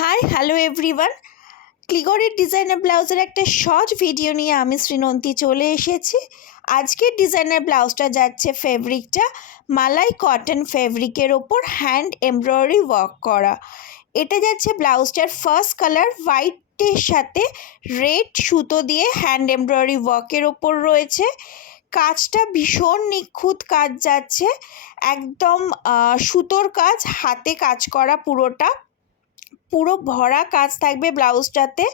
Hi hello everyone, ক্লিগরের designer ব্লাউজের একটা short video নিয়ে আমি শ্রীনন্তী চলে এসেছি। আজকের ডিজাইনার ব্লাউজটা যাচ্ছে ফেব্রিকটা মালাই কটন ফেব্রিকের ওপর হ্যান্ড এমব্রয়ডারি ওয়ার্ক করা। এটা যাচ্ছে ব্লাউজটার ফার্স্ট কালার হোয়াইটের সাথে রেড সুতো দিয়ে হ্যান্ড এমব্রয়ডারি ওয়ার্কের ওপর রয়েছে। কাজটা ভীষণ নিখুঁত কাজ যাচ্ছে, একদম সুতোর কাজ, হাতে কাজ করা, পুরো ভরা কাজ থাকবে ব্লাউজটাতে।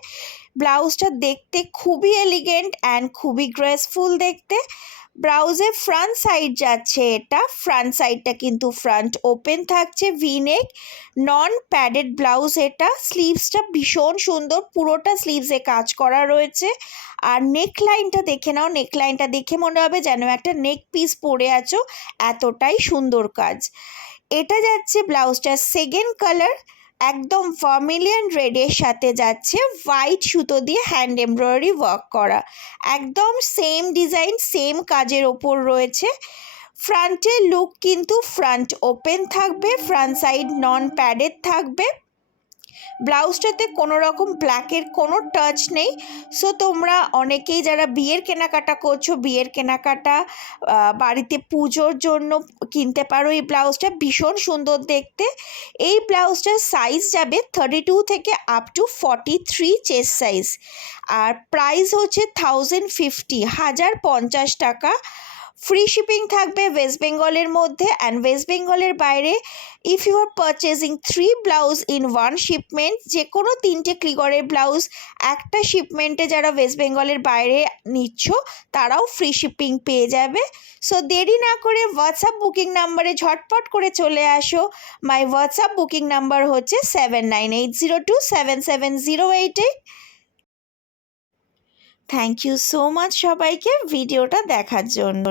ব্লাউজটা দেখতে খুবই এলিগেন্ট অ্যান্ড খুবই গ্রেসফুল দেখতে। ব্লাউজের ফ্রন্ট সাইড যাচ্ছে, এটা ফ্রন্ট সাইডটা কিন্তু ফ্রন্ট ওপেন থাকছে, ভিনেক নন প্যাডেড ব্লাউজ। এটা স্লিভসটা ভীষণ সুন্দর, পুরোটা স্লিভসে কাজ করা রয়েছে। আর নেক লাইনটা দেখে নাও, নেক লাইনটা দেখে মনে হবে যেন একটা নেক পিস পরে আছো, এতটাই সুন্দর কাজ। এটা যাচ্ছে ব্লাউজটার সেকেন্ড কালার, একদম ভার্মিলিয়ন রেডের সাথে যাচ্ছে হোয়াইট সুতো দিয়ে হ্যান্ড এমব্রয়ডারি ওয়ার্ক করা, একদম সেম ডিজাইন সেম কাজের ওপর রয়েছে। ফ্রন্টের লুক কিন্তু ফ্রন্ট ওপেন থাকবে, ফ্রন্ট সাইড নন প্যাডেড থাকবে। ব্লাউজটাতে কোনো রকম ব্ল্যাকের কোনো টাচ নেই। সো তোমরা অনেকেই যারা বিয়ের কেনাকাটা করছো, বিয়ের কেনাকাটা বাড়িতে পুজোর জন্য কিনতে পারো। এই ব্লাউজটা ভীষণ সুন্দর দেখতে। এই ব্লাউজটার সাইজ যাবে 32 থেকে আপ টু 43 চেস্ট সাইজ। আর প্রাইস হচ্ছে 1050 টাকা। ফ্রি শিপিং থাকবে ওয়েস্ট বেঙ্গলের মধ্যে অ্যান্ড ওয়েস্ট বেঙ্গলের বাইরে। If you are purchasing 3 blouse in 1 shipment, যে কোনো 3টে ক্লিগরের ব্লাউজ একটা শিপমেন্টে যারা ওয়েস্ট বেঙ্গলের বাইরে নিচ্ছ তারাও ফ্রি শিপিং পেয়ে যাবে। সো দেরি না করে হোয়াটসঅ্যাপ বুকিং নাম্বারে ঝটপট করে চলে আসো। মাই হোয়াটসঅ্যাপ বুকিং নাম্বার হচ্ছে 7980277088। থ্যাংক ইউ সো মাচ সবাইকে ভিডিওটা দেখার জন্য।